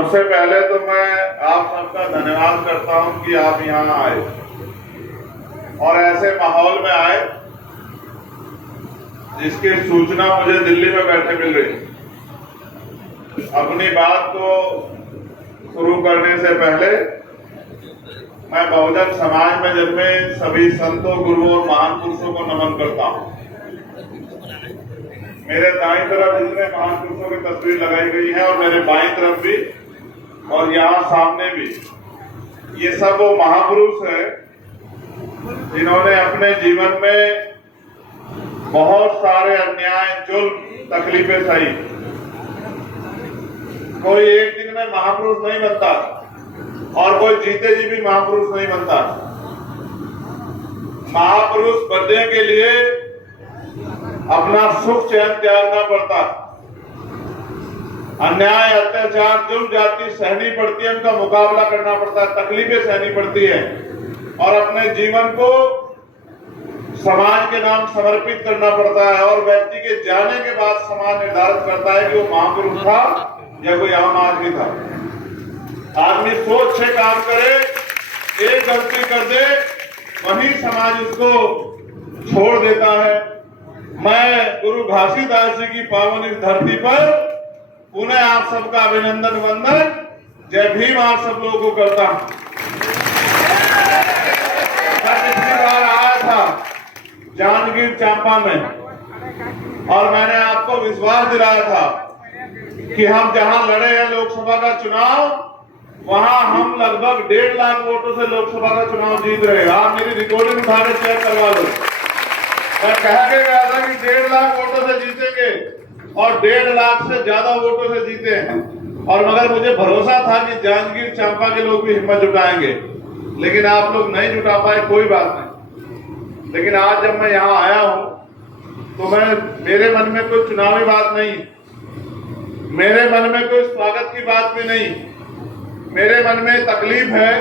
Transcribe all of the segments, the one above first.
सबसे पहले तो मैं आप सबका धन्यवाद करता हूं कि आप यहां आए और ऐसे माहौल में आए जिसकी सूचना मुझे दिल्ली में बैठे मिल रही। अपनी बात को शुरू करने से पहले मैं बहुजन समाज में जन्मे सभी संतों, गुरुओं और महान पुरुषों को नमन करता हूं। मेरे दाईं तरफ जितने महान पुरुषों की तस्वीर लगाई गई है और मेरे बाईं तरफ भी और यहाँ सामने भी, ये सब वो महापुरुष है जिन्होंने अपने जीवन में बहुत सारे अन्याय, जुल्म, तकलीफें सही। कोई एक दिन में महापुरुष नहीं बनता और कोई जीते जी भी महापुरुष नहीं बनता। महापुरुष बनने के लिए अपना सुख चैन त्यागना पड़ता, अन्याय, अत्याचार, जुल्म, जाति सहनी पड़ती है, उनका मुकाबला करना पड़ता है, तकलीफें सहनी पड़ती है और अपने जीवन को समाज के नाम समर्पित करना पड़ता है। और व्यक्ति के जाने के बाद समाज निर्धारित करता है कि वो महापुरुष था या कोई आम आदमी था। आदमी सोच से काम करे, एक गलती कर दे, वहीं समाज उसको छोड़ देता है। मैं गुरु घासीदास जी की पावन इस धरती पर पुनः आप सबका अभिनंदन, वंदन, जय भीम आप सब लोगों को करता हूं। मैं पिछली बार आया था जांजगीर चांपा में और मैंने आपको विश्वास दिलाया था कि हम जहां लड़े हैं लोकसभा का चुनाव, वहां हम लगभग 1.5 लाख वोटों से लोकसभा का चुनाव जीत रहे। आप मेरी रिकॉर्डिंग उठा के चेक करवा लो। मैं कह के गया था कि 1.5 लाख वोटों से जीतेंगे और 1.5 लाख से ज्यादा वोटों से जीते हैं। और मगर मुझे भरोसा था कि जांजगीर चांपा के लोग भी हिम्मत जुटाएंगे, लेकिन आप लोग नहीं जुटा पाए, कोई बात नहीं। लेकिन आज जब मैं यहाँ आया हूँ तो मेरे मन में कोई चुनावी बात नहीं, मेरे मन में कोई स्वागत की बात भी नहीं। मेरे मन में तकलीफ है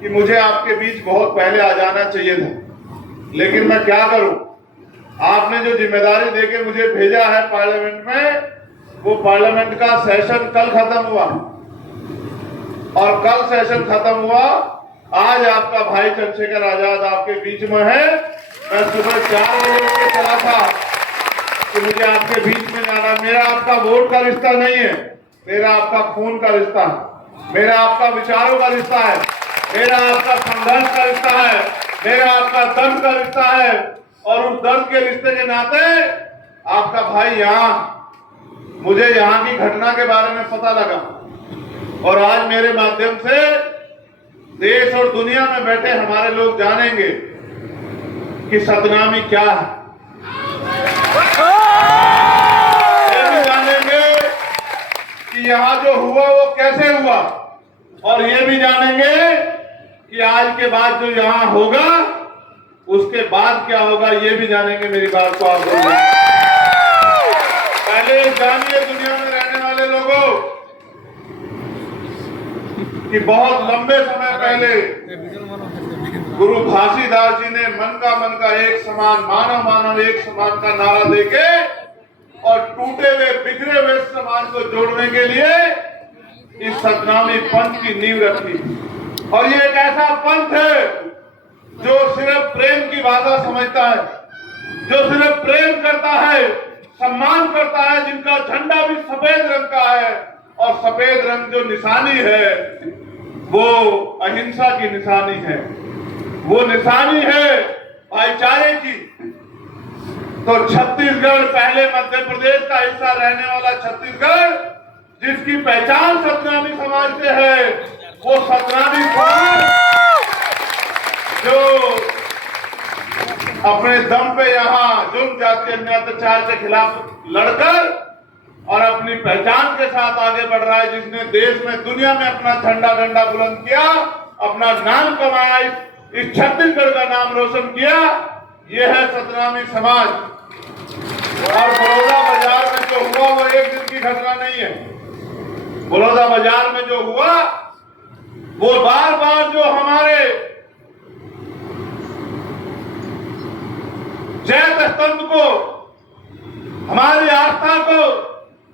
कि मुझे आपके बीच बहुत पहले आ जाना चाहिए था, लेकिन मैं क्या करूं। आपने जो जिम्मेदारी देके मुझे भेजा है पार्लियामेंट में, वो पार्लियामेंट का सेशन कल खत्म हुआ और कल सेशन खत्म हुआ। आज आपका भाई चंद्रशेखर आजाद आपके बीच में है। मैं सुबह 4 बजे चला था कि मुझे आपके बीच में जाना। मेरा आपका वोट का रिश्ता नहीं है, मेरा आपका खून का रिश्ता है, मेरा आपका विचारों का रिश्ता है, मेरा आपका संघर्ष का रिश्ता है, मेरा आपका दर्द का रिश्ता है। और उस दर्द के रिश्ते के नाते आपका भाई मुझे यहाँ की घटना के बारे में पता लगा और आज मेरे माध्यम से देश और दुनिया में बैठे हमारे लोग जानेंगे कि सतनामी क्या है। ये भी जानेंगे कि यहाँ जो हुआ वो कैसे हुआ और ये भी जानेंगे कि आज के बाद जो यहाँ होगा उसके बाद क्या होगा, ये भी जानेंगे। मेरी बात को आप पहले जानिए दुनिया में रहने वाले लोगों कि बहुत लंबे समय पहले गुरु घासीदास जी ने मन का एक समान, मानव मानव एक समान का नारा देके और टूटे हुए, बिखरे हुए समाज को जोड़ने के लिए इस सतनामी पंथ की नींव रखी। और ये एक ऐसा पंथ है जो सिर्फ प्रेम की भाषा समझता है, जो सिर्फ प्रेम करता है, सम्मान करता है, जिनका झंडा भी सफेद रंग का है और सफेद रंग जो निशानी है वो अहिंसा की निशानी है, वो निशानी है भाईचारे की। तो छत्तीसगढ़, पहले मध्य प्रदेश का हिस्सा रहने वाला छत्तीसगढ़, जिसकी पहचान सतनामी समाज से है, वो सतनामी समाज जो अपने दम पे यहाँ जुल्म, जाति, अन्याय, अत्याचार के खिलाफ लड़कर और अपनी पहचान के साथ आगे बढ़ रहा है, जिसने देश में, दुनिया में अपना झंडा बुलंद किया, अपना नाम कमाया, इस छत्तीसगढ़ का नाम रोशन किया, यह है सतनामी समाज। और बड़ौदा बाजार में जो हुआ वो एक दिन की घटना नहीं है। बड़ौदा बाजार में जो हुआ वो बार बार जो हमारे जैत स्तंभ को, हमारी आस्था को,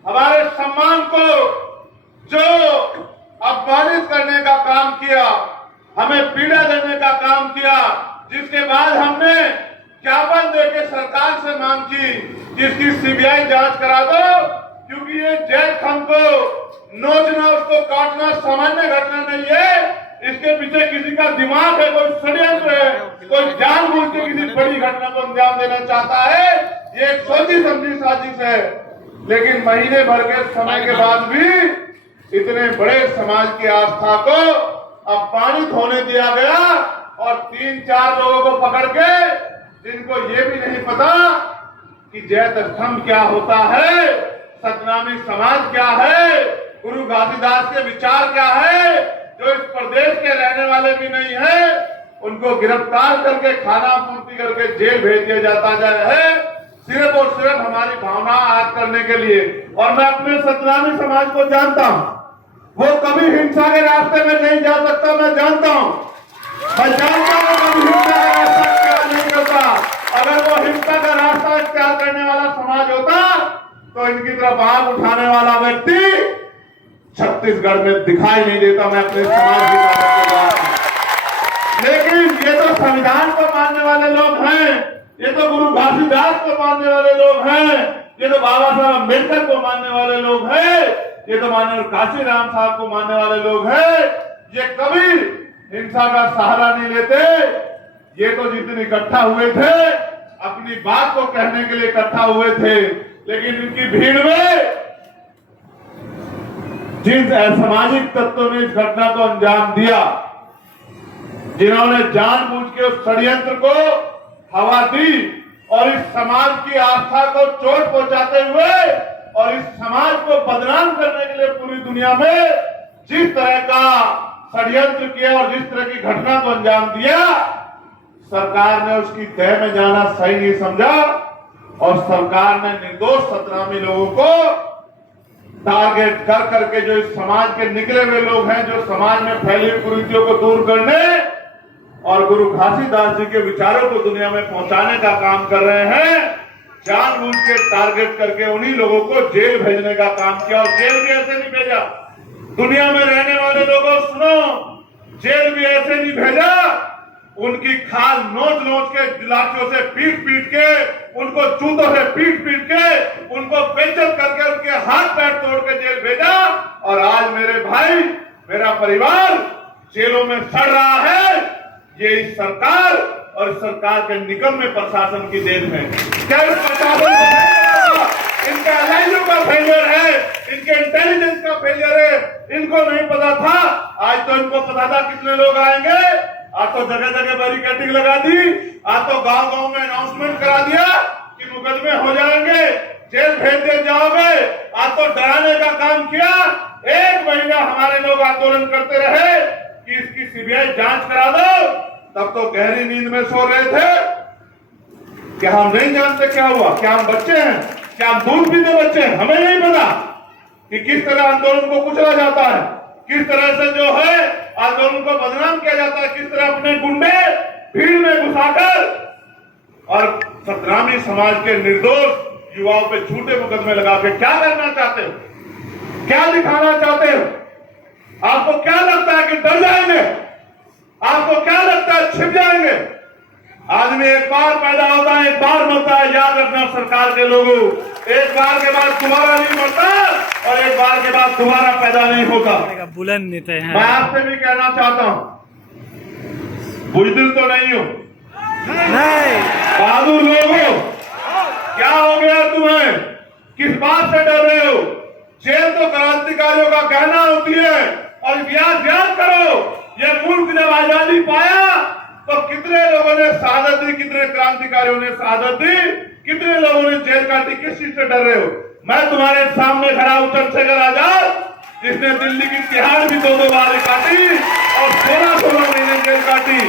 हमारे सम्मान को जो अपमानित करने का काम किया, हमें पीड़ा देने का काम किया, जिसके बाद हमने ज्ञापन देकर सरकार से मांग की कि इसकी सीबीआई जांच करा दो, क्योंकि ये जैक हमको नोचना, उसको काटना सामान्य घटना नहीं है। इसके पीछे किसी का दिमाग है, कोई षड्यंत्र है, कोई जानबूझ के किसी बड़ी घटना को अंजाम देना चाहता है। ये एक सोची समझी साजिश है। लेकिन महीने भर के समय के बाद भी इतने बड़े समाज की आस्था को अपमानित होने दिया गया, और 3-4 लोगों को पकड़ के, जिनको ये भी नहीं पता कि जैत स्तंभ क्या होता है, सतनामी समाज क्या है, गुरु घासीदास के विचार क्या है, जो इस प्रदेश के रहने वाले भी नहीं है, उनको गिरफ्तार करके खाना पूर्ति करके जेल भेज दिया जाता है, सिर्फ और सिर्फ हमारी भावना आग करने के लिए। और मैं अपने सतनामी समाज को जानता हूं, वो कभी हिंसा के रास्ते में नहीं जा सकता। मैं जानता हूं कभी हिंसा का रास्ता इख्तियार नहीं करता। अगर वो हिंसा का रास्ता इख्तियार करने वाला समाज होता तो इनकी तरफ आंख उठाने वाला व्यक्ति छत्तीसगढ़ में दिखाई नहीं देता। मैं अपने समाज की बात कर रहा हूं। लेकिन ये तो संविधान को मानने वाले लोग हैं, ये तो गुरु घासीदास को मानने वाले लोग हैं, ये तो बाबा साहब अम्बेडकर को मानने वाले लोग हैं, ये तो माननीय काशीराम साहब को मानने वाले लोग हैं। ये कभी हिंसा का सहारा नहीं लेते। ये तो जिस दिन इकट्ठा हुए थे अपनी बात को कहने के लिए इकट्ठा हुए थे, लेकिन इनकी भीड़ में जिन असामाजिक तत्वों ने इस घटना को अंजाम दिया, जिन्होंने जानबूझ के उस षड्यंत्र को हवा दी और इस समाज की आस्था को चोट पहुंचाते हुए और इस समाज को बदनाम करने के लिए पूरी दुनिया में जिस तरह का षड्यंत्र किया और जिस तरह की घटना को अंजाम दिया, सरकार ने उसकी तह में जाना सही नहीं समझा और सरकार ने निर्दोष सतनामी लोगों को टारगेट कर करके, जो इस समाज के निकले हुए लोग हैं, जो समाज में फैली कुरीतियों को दूर करने और गुरु घासीदास जी के विचारों को दुनिया में पहुंचाने का काम कर रहे हैं, जानबूझ के टारगेट करके उन्हीं लोगों को जेल भेजने का काम किया। और जेल भी ऐसे नहीं भेजा, दुनिया में रहने वाले लोगों सुनो, जेल भी ऐसे नहीं भेजा, उनकी खाल नोच नोच के, लाठियों से पीट पीट के, उनको जूतों से पीट पीट के, उनको बेइज्जत करके उनके हाथ पैर तोड़ के जेल भेजा। और आज मेरे भाई, मेरा परिवार जेलों में सड़ रहा है। ये इस सरकार और इस सरकार के निकम्मे प्रशासन की देन है। क्या इस प्रशासन इनका एलआईयू का फेलियर है, इनके इंटेलिजेंस का फेलियर है? इनको नहीं पता था, आज तो इनको पता था कितने लोग आएंगे। आज तो जगह जगह बैरिकेडिंग लगा दी, आज तो गांव गांव में अनाउंसमेंट करा दिया कि मुकदमे हो जाएंगे, जेल भेज दिए जाओगे। आज तो डराने का काम किया। 1 महीना हमारे लोग आंदोलन करते रहे कि इसकी सीबीआई जांच करा दो, तब तो गहरी नींद में सो रहे थे। क्या हम नहीं जानते क्या हुआ? क्या हम बच्चे हैं? क्या हम दूध पीते बच्चे हैं? हमें नहीं पता कि किस तरह आंदोलन को कुचला जाता है, किस तरह से जो है आंदोलन को बदनाम किया जाता है, किस तरह अपने गुंडे भीड़ में घुसाकर और सतनामी समाज के निर्दोष युवाओं पे झूठे मुकदमे लगा के क्या करना चाहते हो? क्या दिखाना चाहते हो? आपको क्या लगता है कि डर जाएंगे? आपको क्या लगता है छिप जाएंगे? आदमी एक बार पैदा होता है, एक बार मरता है। याद रखना सरकार के लोगों, एक बार के बाद दोबारा नहीं मरता और एक बार के बाद दोबारा पैदा नहीं होता। बुलंद नेता है। मैं आपसे भी कहना चाहता हूं, बुजदिल तो नहीं हो, बहादुर लोगों, क्या हो गया तुम्हें? किस बात से डर रहे हो? जेल तो क्रांतिकारियों का कहना होती है। और इतिहास याद करो, यह मुल्क जब आजादी पाया तो कितने लोगों ने शहादत दी, कितने क्रांतिकारियों ने शहादत दी, कितने लोगों ने जेल काटी। किस चीज से डर रहे हो? मैं तुम्हारे सामने खड़ा हूं, चंद्रशेखर आजाद, जिसने दिल्ली की तिहाड़ भी 2-2 बार काटी और 16-16 महीने जेल काटी,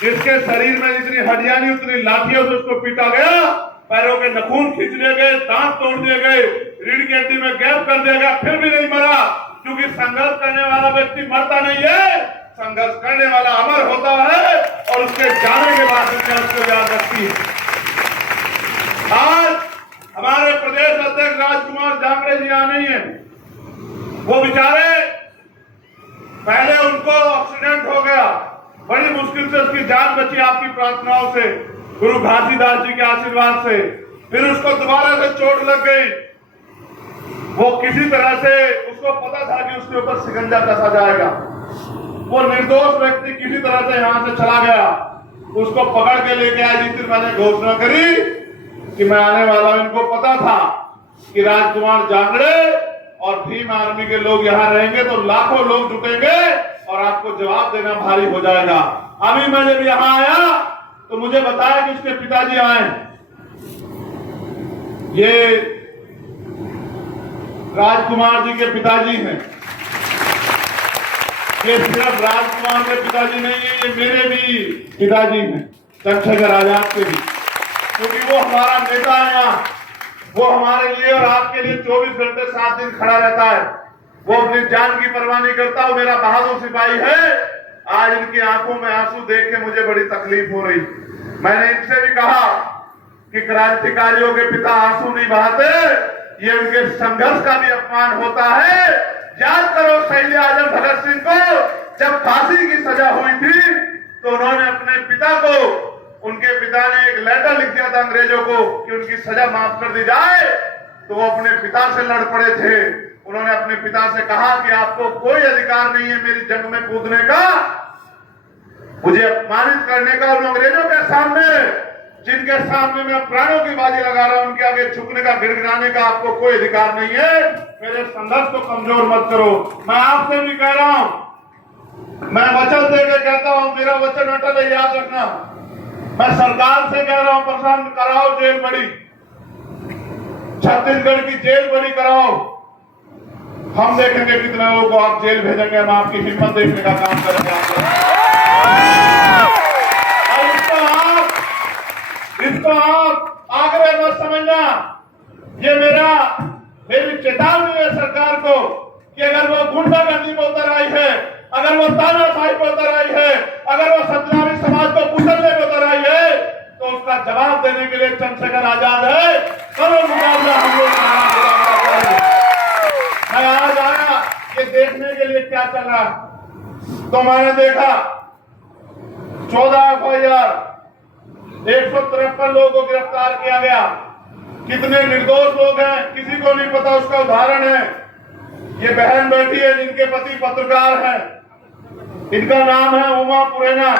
जिसके शरीर में जितनी हड्डियां नहीं उतनी लाठियों से उसको पीटा गया, पैरों के नखून खींच लिए गए, दांत तोड़ दिए गए, रीढ़ की हड्डी में गैप कर दिया गया, फिर भी नहीं मरा। क्योंकि संघर्ष करने वाला व्यक्ति मरता नहीं है, संघर्ष करने वाला अमर होता है और उसके जाने के बाद उसको याद रखती है। आज हमारे प्रदेश अध्यक्ष राजकुमार जांगड़े जी यहाँ नहीं है। वो बेचारे पहले उनको एक्सीडेंट हो गया, बड़ी मुश्किल से उसकी जान बची आपकी प्रार्थनाओं से, गुरु घासीदास जी के आशीर्वाद से। फिर उसको दोबारा से चोट लग गई। वो किसी तरह से, उसको पता था कि उसके ऊपर शिकंजा कसा जाएगा। वो निर्दोष व्यक्ति किसी तरह से यहां से चला गया। उसको पकड़ के लेके आए। जिस दिन मैंने घोषणा करी कि मैं आने वाला हूं, इनको पता था कि राजकुमार जांगड़े और भीम आर्मी के लोग यहाँ रहेंगे तो लाखों लोग जुटेंगे और आपको जवाब देना भारी हो जाएगा। अभी मैं जब यहाँ आया तो मुझे बताया कि उसके पिताजी आए। ये राजकुमार जी के पिताजी हैं। ये सिर्फ राजकुमार के पिताजी नहीं है, ये मेरे भी पिताजी हैं, चंद्रशेखर आजाद के भी, क्योंकि वो हमारा नेता है यहाँ। वो हमारे लिए और आपके लिए 24 घंटे 7 दिन खड़ा रहता है। वो अपनी जान की परवाह नहीं करता। वो मेरा बहादुर सिपाही है। आज इनकी आंखों में आंसू देख के मुझे बड़ी तकलीफ हो रही। मैंने इनसे भी कहा कि क्रांतिकारियों के पिता आंसू नहीं बहाते, ये उनके संघर्ष का भी अपमान होता है। याद करो शहीद आजम भगत सिंह को जब फांसी की सजा हुई थी तो उन्होंने अपने पिता को, उनके पिता ने एक लेटर लिख दिया था अंग्रेजों को कि उनकी सजा माफ कर दी जाए, तो वो अपने पिता से लड़ पड़े थे। उन्होंने अपने पिता से कहा कि आपको कोई अधिकार नहीं है मेरी जंग में कूदने का, मुझे अपमानित करने का। उन अंग्रेजों के सामने, जिनके सामने मैं प्राणों की बाजी लगा रहा हूं, उनके आगे झुकने का, गिड़गिड़ाने का आपको कोई अधिकार नहीं है। मेरे संघर्ष को कमजोर मत करो। मैं आपसे भी कह रहा हूं, मैं वचन देकर कहता हूं, मेरा वचन अटल है, याद रखना। मैं सरकार से कह रहा हूं, प्रशासन कराओ जेल बड़ी, छत्तीसगढ़ की जेल बड़ी कराओ। हम देखेंगे कितने लोगों को आप जेल भेजेंगे। हम आपकी हिम्मत देखने का काम करेंगे। इसको आप आग्रह मत समझना। ये मेरी चेतावनी है सरकार को कि अगर वो गुंडागर्दी में उतर आई है, अगर वो तानाशाही पे उतर आई है, अगर वो सत्यावी समाज को कुचलने में उतर आई है, तो उसका जवाब देने के लिए चंद्रशेखर आजाद है। करो मुकाबला हम लोग। मैं आज आया ये देखने के लिए क्या चल रहा, तो मैंने देखा 14 FIR, 153 लोगों को गिरफ्तार किया गया। कितने निर्दोष लोग हैं किसी को नहीं पता। उसका उदाहरण है ये बहन बैठी है जिनके पति पत्रकार हैं। इनका नाम है उमा पुरेना,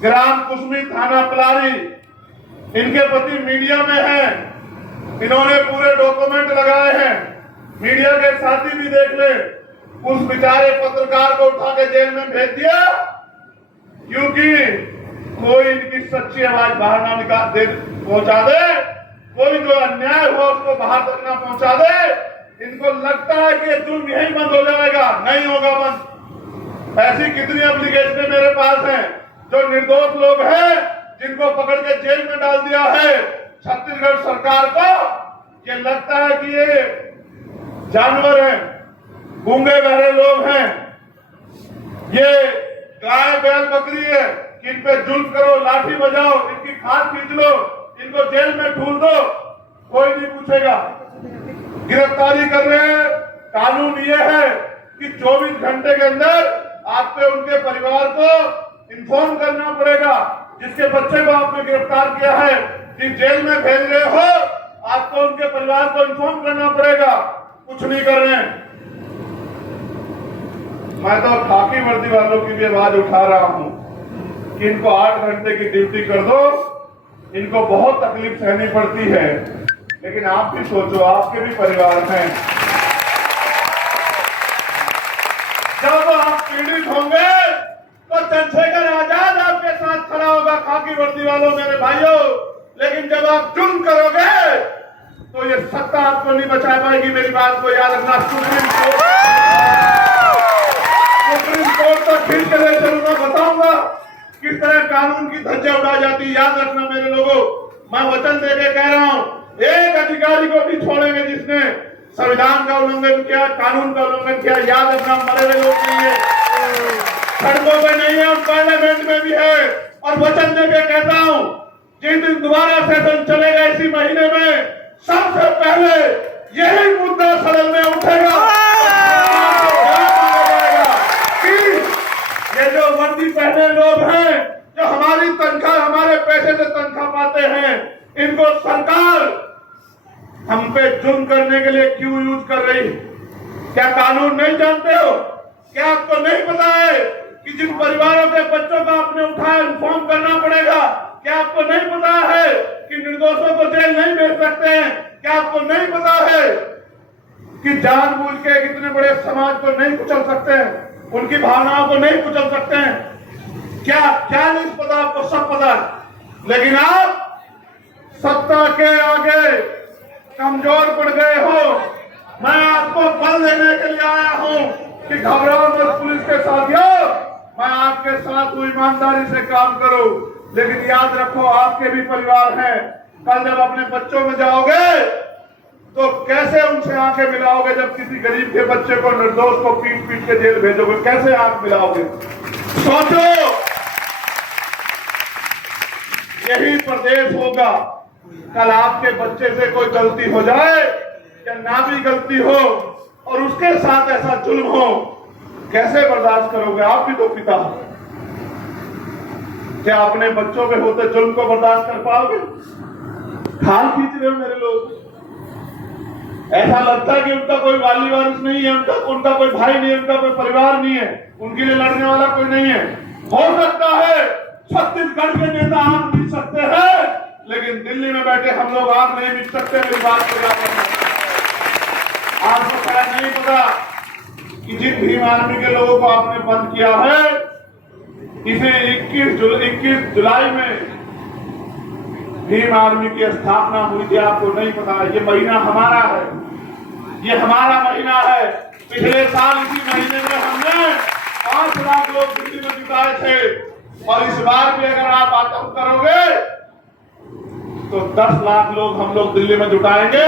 ग्राम कुसमी, थाना पलारी। इनके पति मीडिया में हैं। इन्होंने पूरे डॉक्यूमेंट लगाए हैं, मीडिया के साथी भी देख ले। उस बेचारे पत्रकार को उठा के जेल में भेज दिया क्योंकि कोई इनकी सच्ची आवाज बाहर ना पहुंचा दे, कोई जो अन्याय हुआ उसको बाहर तक ना पहुंचा दे। इनको लगता है कि जुल्म यही बंद हो जाएगा, नहीं होगा बंद। ऐसी कितनी एप्लीकेशन मेरे पास हैं जो निर्दोष लोग हैं जिनको पकड़ के जेल में डाल दिया है। छत्तीसगढ़ सरकार को ये लगता है कि ये जानवर हैं, गूंगे बहरे लोग हैं, ये गाय बैल बकरी है, इन पे जुल्म करो, लाठी बजाओ, इनकी खाद खींच लो, इनको जेल में ठूल दो, कोई नहीं पूछेगा। गिरफ्तारी कर रहे हैं। कानून ये है कि 24 घंटे के अंदर आप पे उनके परिवार को इन्फॉर्म करना पड़ेगा। जिसके बच्चे को आपने गिरफ्तार किया है कि जेल में भेज रहे हो, आपको उनके परिवार को इन्फॉर्म करना पड़ेगा। कुछ नहीं कर रहे हैं। मैं तो खाकी वर्दी वालों की भी आवाज उठा रहा हूं कि इनको 8 घंटे की ड्यूटी कर दो। इनको बहुत तकलीफ सहनी पड़ती है, लेकिन आप भी सोचो, आपके भी परिवार हैं। जब आप पीड़ित होंगे तो चंद्रशेखर आजाद आपके साथ खड़ा होगा, खाकी वर्दी वालों मेरे भाइयों। लेकिन जब आप जुल्म करोगे तो ये सत्ता आपको नहीं बचा पाएगी। मेरी बात को याद रखना। सुप्रीम कोर्ट तक फिर चले चलूंगा, बताऊंगा किस तरह कानून की धज्जियां उड़ा जाती। याद रखना मेरे लोगों, मैं वचन देके कह रहा हूं, एक अधिकारी को भी छोड़ेंगे जिसने संविधान का उल्लंघन किया, कानून का उल्लंघन किया। याद रखना, मरे हुए लोग नहीं है, सड़कों पे नहीं है, और पार्लियामेंट में भी है। और वचन देके कहता हूं, जिस दिन दोबारा सेशन चलेगा इसी महीने में, सबसे पहले यही मुद्दा सदन में उठेगा। ऐसे लोग हैं जो हमारी तनख्वाह, हमारे पैसे से तनख्वाह पाते हैं, इनको सरकार हम पे जुर्म करने के लिए क्यों यूज कर रही है? क्या कानून नहीं जानते हो? क्या आपको नहीं पता है कि जिन परिवारों के बच्चों का आपने उठाया इन्फॉर्म करना पड़ेगा? क्या आपको नहीं पता है कि निर्दोषों को जेल नहीं भेज सकते हैं? क्या आपको नहीं पता है कि जानबूझ के कितने बड़े समाज को नहीं कुचल सकते हैं, उनकी भावनाओं को नहीं कुचल सकते हैं? क्या नहीं पता आपको? सब पता है, लेकिन आप सत्ता के आगे कमजोर पड़ गए हो। मैं आपको बल देने के लिए आया हूं कि घबराओ मत पुलिस के साथियों, मैं आपके साथ हूं, ईमानदारी से काम करो। लेकिन याद रखो, आपके भी परिवार हैं। कल जब अपने बच्चों में जाओगे तो कैसे उनसे आंखें मिलाओगे? जब किसी गरीब के बच्चे को, निर्दोष को पीट पीट के जेल भेजोगे, कैसे आंख मिलाओगे? सोचो, यही प्रदेश होगा। कल आपके बच्चे से कोई गलती हो जाए या ना भी गलती हो और उसके साथ ऐसा जुल्म हो, कैसे बर्दाश्त करोगे? आप भी तो पिता हो, क्या अपने बच्चों के होते जुल्म को बर्दाश्त कर पाओगे? खाल खींच रहे हो मेरे लोग। ऐसा लगता है कि उनका कोई वाली वारिस नहीं है, उनका कोई भाई नहीं है, उनका कोई परिवार नहीं है, उनके लिए लड़ने वाला कोई नहीं है। हो सकता है छत्तीसगढ़ के नेता आंख मिल सकते हैं, लेकिन दिल्ली में बैठे हम लोग आंख नहीं मिल सकते। मेरी बात को याद रखना। आपको शायद नहीं पता कि जिन भीम आर्मी के लोगों को आपने बंद किया है, इसे 21 जुलाई में भीम आर्मी की स्थापना हुई थी। आपको नहीं पता? ये महीना हमारा है, ये हमारा महीना है। पिछले साल इसी महीने में हमने 5 लाख लोग दिल्ली में जुटाए थे, और इस बार भी अगर आप आतंक करोगे तो 10 लाख लोग हम लोग दिल्ली में जुटाएंगे।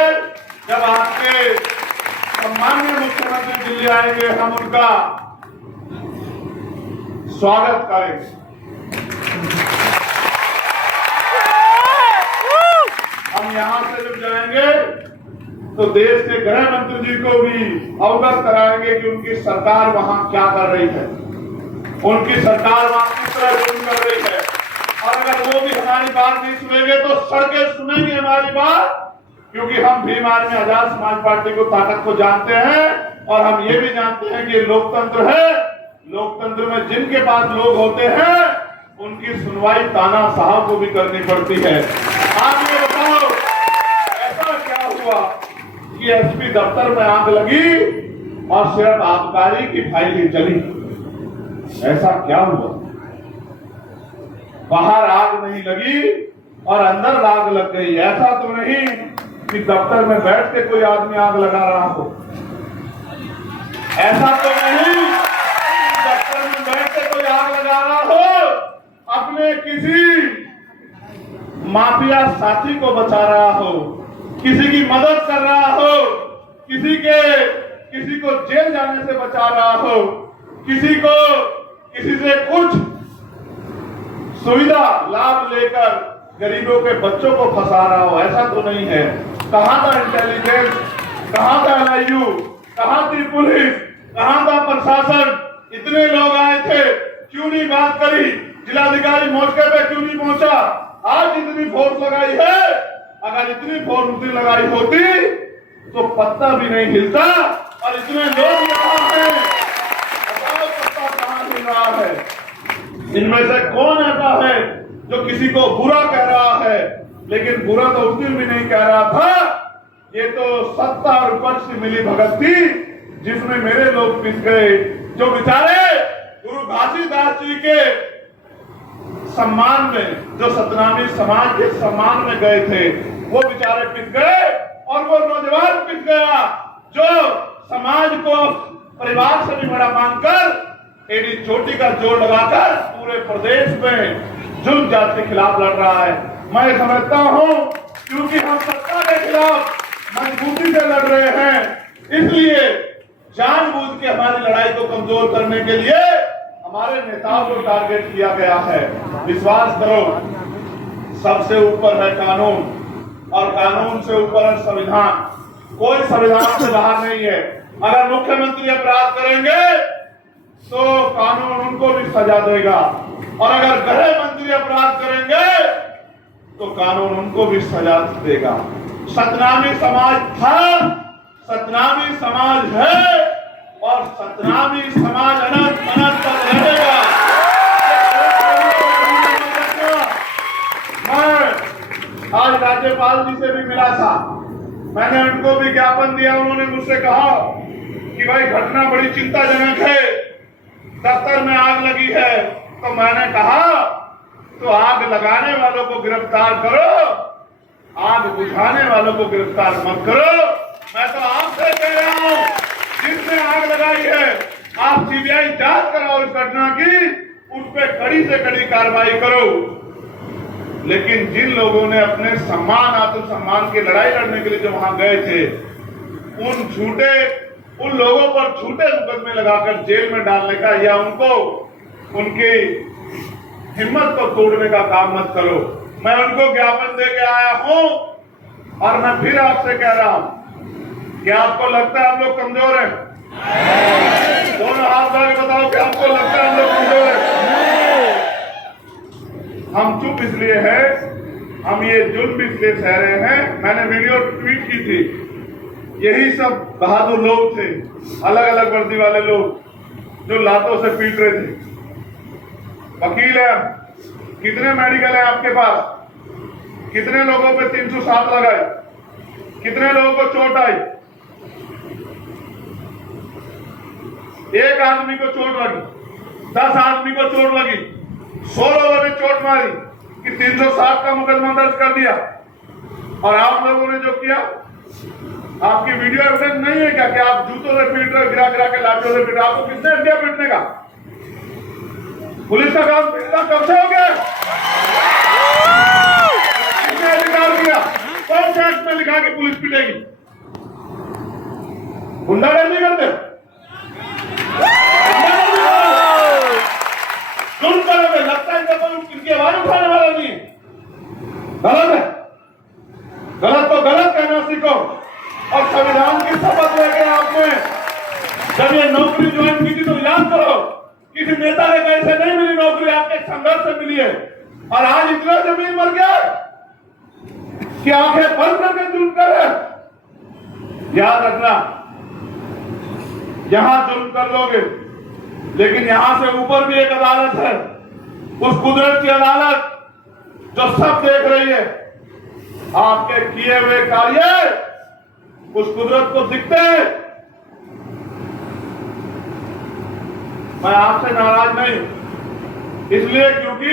जब आपके सम्माननीय मुख्यमंत्री दिल्ली आएंगे, हम उनका स्वागत करेंगे। हम यहां से जब जाएंगे तो देश के गृह मंत्री जी को भी अवगत कराएंगे कि उनकी सरकार वहां क्या कर रही है, उनकी सरकार वहां किस तरह जुल्म कर रही है। और अगर वो भी हमारी बात नहीं सुनेंगे तो सड़कें सुनेंगे हमारी बात, क्योंकि हम भीम आर्मी आजाद समाज पार्टी को ताकत को जानते हैं, और हम ये भी जानते हैं कि लोकतंत्र है। लोकतंत्र में जिनके पास लोग होते हैं उनकी सुनवाई तानाशाह को भी करनी पड़ती है। आप ये बताओ, ऐसा क्या हुआ कि एसपी दफ्तर में आग लगी और सिर्फ आबकारी की फाइल ही जली? ऐसा क्या हुआ? बाहर आग नहीं लगी और अंदर आग लग गई। ऐसा तो नहीं कि दफ्तर में बैठ के कोई आदमी आग लगा रहा हो। ऐसा तो नहीं दफ्तर में बैठ के कोई आग लगा रहा हो, अपने किसी माफिया साथी को बचा रहा हो, किसी की मदद कर रहा हो, किसी को जेल जाने से बचा रहा हो, किसी से कुछ सुविधा लाभ लेकर गरीबों के बच्चों को फंसा रहा हो। ऐसा तो नहीं है। कहां था इंटेलिजेंस, कहां था LIU, कहां थी पुलिस, कहां था प्रशासन? इतने लोग आए थे, क्यों नहीं बात करी? जिलाधिकारी मौके पे क्यों नहीं पहुंचा? आज इतनी फोर्स लगाई है, अगर इतनी फोर्स लगाई होती तो पत्ता भी नहीं हिलता। और इतने लोग यहाँ हैं, पत्ता कहां हिल रहा है? इनमें से कौन ऐसा है जो किसी को बुरा कह रहा है? लेकिन बुरा तो उस दिन भी नहीं कह रहा था। ये तो सत्ता और पक्ष से मिली भगत थी, जिसमें मेरे लोग पिस गए। जो बेचारे गुरु घासीदास जी के सम्मान में, जो सतनामी समाज के सम्मान में गए थे, वो बेचारे पिस गए। और वो नौजवान पिस गया जो समाज को परिवार से भी बड़ा मानकर एडी चोटी का जोड़ लगाकर पूरे प्रदेश में जुल्म जात के खिलाफ लड़ रहा है। मैं समझता हूं क्योंकि हम सत्ता के खिलाफ मजबूती से लड़ रहे हैं, इसलिए जानबूझ के हमारी लड़ाई को कमजोर करने के लिए हमारे नेताओं को टारगेट किया गया है। विश्वास करो, सबसे ऊपर है कानून, और कानून से ऊपर है संविधान। कोई संविधान से बाहर नहीं है। अगर मुख्यमंत्री अपराध करेंगे तो कानून उनको भी सजा देगा। और अगर गृह मंत्री अपराध करेंगे तो कानून उनको भी सजा देगा। सतनामी समाज था, सतनामी समाज है और सतनामी समाज अनंत अनंत तक रहेगा। मैं आज राज्यपाल जी से भी मिला था, मैंने उनको भी ज्ञापन दिया। उन्होंने मुझसे कहा कि भाई घटना बड़ी चिंताजनक है, दफ्तर में आग लगी है। तो मैंने कहा तो आग लगाने वालों को गिरफ्तार करो, आग बुझाने वालों को गिरफ्तार मत करो। मैं तो आपसे कह रहा हूं, जिसने आग लगाई है आप सीबीआई जांच कराओ इस घटना की, उस पर कड़ी से कड़ी कार्रवाई करो। लेकिन जिन लोगों ने अपने सम्मान आत्मसम्मान की लड़ाई लड़ने के लिए जो वहां गए थे, उन लोगों पर झूठे मुकदमे लगाकर जेल में डालने का या उनको उनकी हिम्मत को तोड़ने का काम मत करो। मैं उनको ज्ञापन दे के आया हूं और मैं फिर आपसे कह रहा हूं कि आपको लगता है हम लोग कमजोर हैं? दोनों हाथ डाल के बताओ कि आपको लगता है हम लोग कमजोर हैं? हम चुप इसलिए है, हम ये जुल्म इसलिए सह रहे हैं। मैंने वीडियो ट्वीट की थी, यही सब बहादुर लोग थे, अलग अलग वर्दी वाले लोग जो लातों से पीट रहे थे। वकील है, कितने मेडिकल है आपके पास? कितने लोगों पे 307 लगाए? कितने लोगों को चोट आई? एक आदमी को चोट लगी, 10 आदमी को चोट लगी, 100 लोगों ने चोट मारी कि 307 का मुकदमा दर्ज कर दिया। और आप लोगों ने जो किया, आपकी वीडियो एविडेंस नहीं है क्या कि आप जूतों से पीट रहे, गिरा गिरा के लाठियों से पीट रहे? आपको किसने इंडिया पीटने का? पुलिस का काम पीटना कब से हो गया? किसने अधिकार दिया? कौन से एक्ट में लिखा कि पुलिस पीटेगी? गुंडागर्दी करते, जुल्म करोगे, लगता है इनकी आवाज उठाने वाला नहीं है। गलत है, गलत तो गलत कहना सीखो। और संविधान की शपथ लेकर आपने जब ये नौकरी ज्वाइन की थी तो याद करो, किसी नेता ने कैसे नहीं मिली नौकरी, आपके संघर्ष से मिली है। और आज इतना जमीन मर गया कि आंखें बंद करके जुल्म कर रहे। याद रखना, यहां जुल्म कर लोगे, लेकिन यहां से ऊपर भी एक अदालत है, उस कुदरत की अदालत जो सब देख रही है। आपके किए हुए कार्य उस कुदरत को दिखते हैं। मैं आपसे नाराज नहीं, इसलिए क्योंकि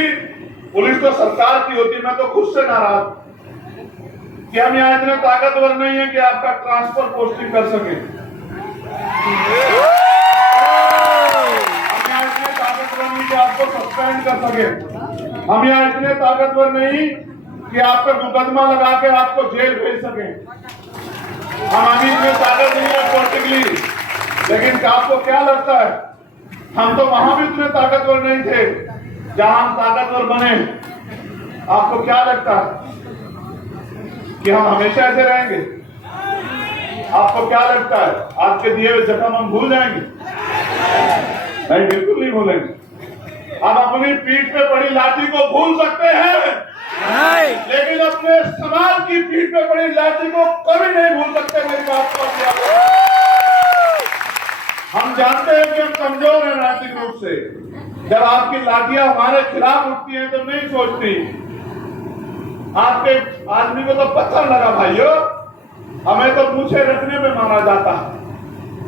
पुलिस तो सरकार की होती है। मैं तो खुद से नाराज कि हम यहाँ इतने ताकतवर नहीं है कि आपका ट्रांसफर पोस्टिंग कर सके। हम यहाँ इतने ताकतवर नहीं कि आपको सस्पेंड कर सके। हम यहाँ इतने ताकतवर नहीं कि आप पर मुकदमा लगा के आपको जेल भेज सके। हम अभी इतने ताकत नहीं है पॉलिटिकली। लेकिन आपको क्या लगता है, हम तो वहां भी इतने ताकतवर नहीं थे जहां हम ताकतवर बने। आपको क्या लगता है कि हम हमेशा ऐसे रहेंगे? आपको क्या लगता है आपके दिए हुए जख्म हम भूल जाएंगे? नहीं, बिल्कुल नहीं भूलेंगे। हम अपनी पीठ पे पड़ी लाठी को भूल सकते हैं, लेकिन अपने समाज की पीठ पे पड़ी लाठी को कभी नहीं भूल सकते। मेरी बात को हम जानते हैं कि हम कमजोर हैं नैतिक रूप से। जब आपकी लाठियां हमारे खिलाफ उठती हैं तो नहीं सोचती। आपके आदमी को तो पत्थर लगा भाइयों, हमें तो पूछे रखने में मारा जाता है,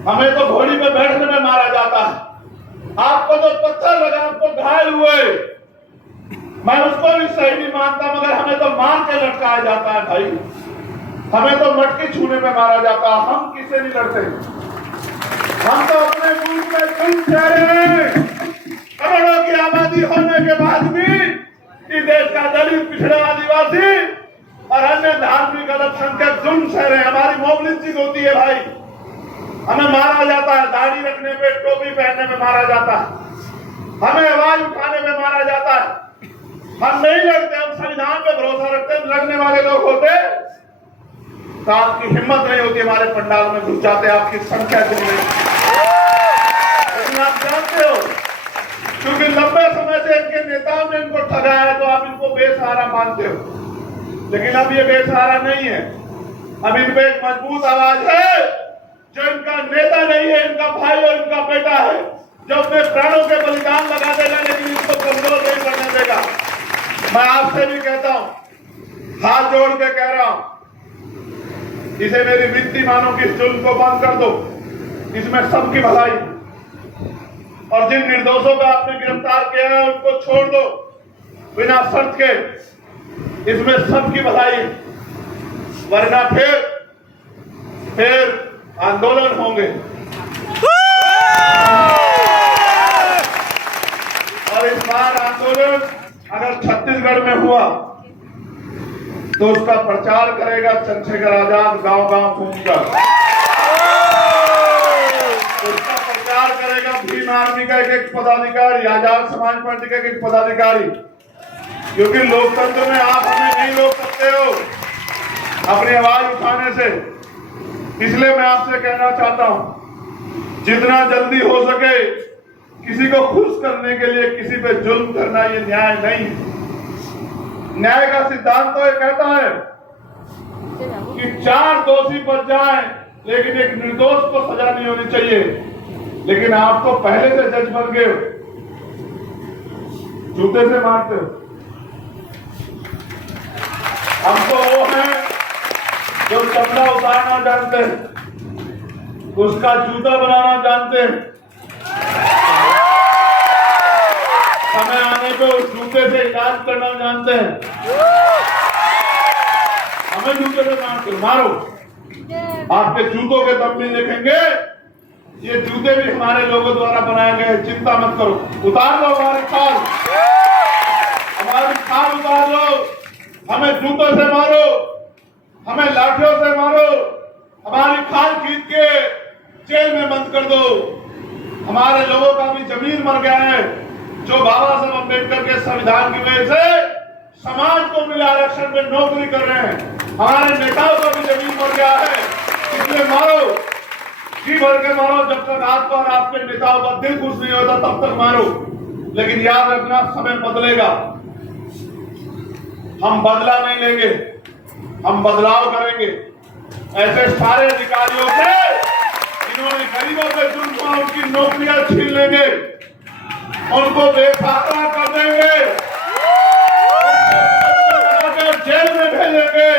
हमें तो घोड़ी पे बैठने में मारा जाता है। आपको तो पत्थर लगा, आपको घायल हुए, मैं उसको भी सही नहीं मानता, मगर हमें तो मार के लटकाया जाता है भाई। हमें तो मटकी छूने में मारा जाता है। हम किससे नहीं लड़ते? हम तो अपने मुल्क में जुल्म सह रहे हैं। करोड़ों की आबादी होने के बाद भी इस देश का दलित, पिछड़ा, आदिवासी और अन्य धार्मिक अल्पसंख्यक जुल्म सह रहे हैं। हमारी मोबिलिटी होती है भाई, हमें मारा जाता है, दाढ़ी रखने पे, टोपी पहनने में मारा जाता है, हमें आवाज उठाने में मारा जाता है। हम नहीं लड़ते, हम संविधान पे भरोसा रखते हैं। लड़ने वाले लोग होते तो आपकी हिम्मत नहीं होती, हमारे पंडाल में घुस जाते, आपकी संख्या इतनी नहीं। लेकिन आप जानते हो क्योंकि लंबे समय से इनके नेताओं ने इनको ठगाया, तो आप इनको बेसहारा मानते हो। लेकिन अब ये बेसहारा नहीं है, अब इनपे एक मजबूत आवाज है, जो इनका नेता नहीं है, इनका भाई और इनका बेटा है, जो अपने प्राणों के बलिदान लगा देगा, लेकिन इसको कमजोर नहीं करने देगा। मैं आपसे भी कहता हूं, हाथ जोड़ के कह रहा हूं, इसे मेरी विनती मानो कि इस जुल्म को बंद कर दो, इसमें सबकी भलाई, और जिन निर्दोषों का आपने गिरफ्तार किया है उनको छोड़ दो बिना शर्त के, इसमें सबकी भलाई, वरना फिर आंदोलन होंगे। और इस बार आंदोलन अगर छत्तीसगढ़ में हुआ तो उसका प्रचार करेगा चंद्रशेखर आजाद गांव-गांव घूमकर, उसका प्रचार करेगा भीम आर्मी का एक पदाधिकारी, आजाद समाज पार्टी का एक पदाधिकारी, क्योंकि लोकतंत्र में आप हमें नहीं रोक सकते हो अपनी आवाज उठाने से। इसलिए मैं आपसे कहना चाहता हूं, जितना जल्दी हो सके किसी को खुश करने के लिए किसी पे जुल्म करना ये न्याय नहीं है। न्याय का सिद्धांत तो ये कहता है कि 4 दोषी बच जाएं, लेकिन एक निर्दोष को सजा नहीं होनी चाहिए। लेकिन आप तो पहले से जज बन गए, जूते से मारते हो। हम तो वो हैं जो चमड़ा उतारना जानते हैं, उसका जूता बनाना जानते हैं, समय आने पे उस जूते से इलाज करना जानते हैं। हमें जूते से मारते मारो, आपके जूतों के दम भी देखेंगे, ये जूते भी हमारे लोगों द्वारा बनाए गए, चिंता मत करो। उतार लो हमारी खाल उतार लो, हमें जूतों से मारो, हमें लाठियों से मारो, हमारी खाल खींच के जेल में बंद कर दो। हमारे लोगों का भी जमीन मर गया है, जो बाबा साहब अम्बेडकर के संविधान की वजह से समाज को मिले आरक्षण में नौकरी कर रहे हैं। हमारे नेताओं का भी जमीन मर गया है, इसलिए मारो, जी भर के मारो, जब तक आपका और आपके नेताओं का दिल खुश नहीं होता तब तक मारो। लेकिन याद रखना, समय बदलेगा, हम बदला नहीं लेंगे, हम बदलाव करेंगे। ऐसे सारे अधिकारियों से जिन्होंने गरीबों पे जुल्म किया, उनकी नौकरियां छीन लेंगे, उनको बेसहारा कर देंगे, जेल में भेजेंगे,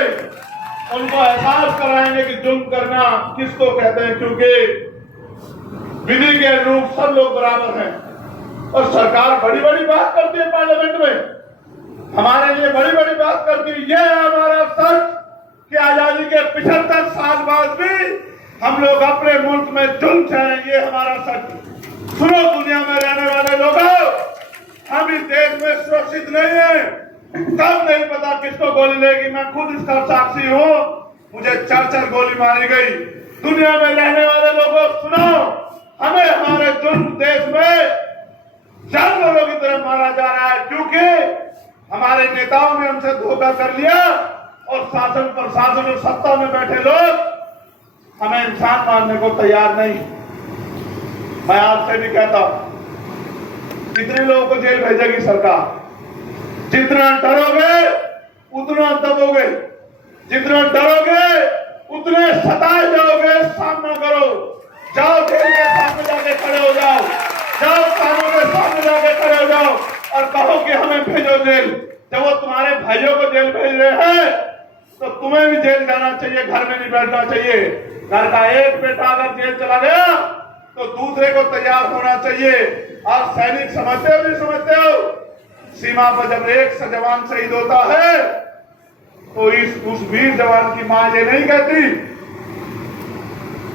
उनको एहसास कराएंगे कि जुल्म करना किसको कहते हैं, क्योंकि विधि के अनुरूप सब लोग बराबर हैं। और सरकार बड़ी बड़ी बात करती है पार्लियामेंट में, हमारे लिए बड़ी बड़ी बात करती है। यह है हमारा सच कि आजादी के 75 साल बाद भी हम लोग अपने मुल्क में जुल्म सह, ये हमारा सच। सुनो दुनिया में रहने वाले लोगों, हम इस देश में सुरक्षित नहीं है। कब नहीं पता किसको गोली लेगी, मैं खुद इसका साक्षी हूँ, मुझे 4 गोली मारी गई। दुनिया में रहने वाले लोगों सुनो, हमें हमारे जुल्म देश में जानवरों की तरह मारा जा रहा है, क्योंकि हमारे नेताओं ने हमसे धोखा कर लिया और शासन प्रशासन और सत्ता में बैठे लोग हमें इंसान मानने को तैयार नहीं। मैं आपसे भी कहता हूं, कितने लोगों को जेल भेजेगी सरकार? जितना डरोगे उतना दबोगे, जितना डरोगे उतने सताए जाओगे। सामना करो, जाओ जेल के सामने जाके खड़े हो जाओ, जाओ कानून के सामने जाके खड़े हो जाओ और कहो कि हमें भेजो जेल। जब वो तुम्हारे भाइयों को जेल भेज रहे हैं तो तुम्हें भी जेल जाना चाहिए, घर में नहीं बैठना चाहिए। घर का एक बेटा अगर जेल चला गया तो दूसरे को तैयार होना चाहिए। आप सैनिक समझते हो, नहीं समझते हो? सीमा पर जब एक जवान शहीद होता है तो उस वीर जवान की मां ये नहीं कहती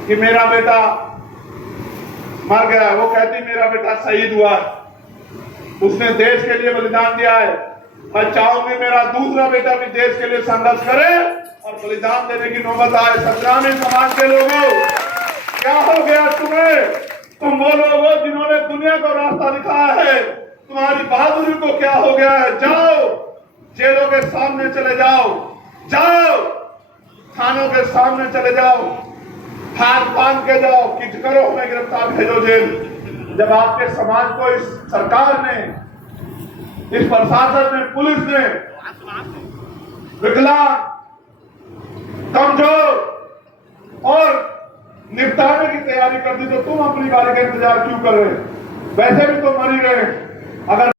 कि मेरा बेटा मर गया, वो कहती मेरा बेटा शहीद हुआ, उसने देश के लिए बलिदान दिया है। मैं चाहूंगी मेरा दूसरा बेटा भी देश के लिए संघर्ष करे और बलिदान देने की नौबत आए। सत्याग्रही समाज के लोगों, क्या हो गया तुम्हें? तुम वो लोग हो जिन्होंने दुनिया को रास्ता दिखाया है, तुम्हारी बहादुरी को क्या हो गया है? जाओ जेलों के सामने चले जाओ, जाओ थानों के सामने चले जाओ, हाथ बांध के जाओ कि करो हमें गिरफ्तार, भेजो जेल। जब आपके समाज को इस सरकार ने, इस प्रशासन ने, पुलिस ने विकलांग, कमजोर और निपटाने की तैयारी कर दी, तो तुम अपनी बारी का इंतजार क्यों कर रहे? वैसे भी तो मर ही रहे। अगर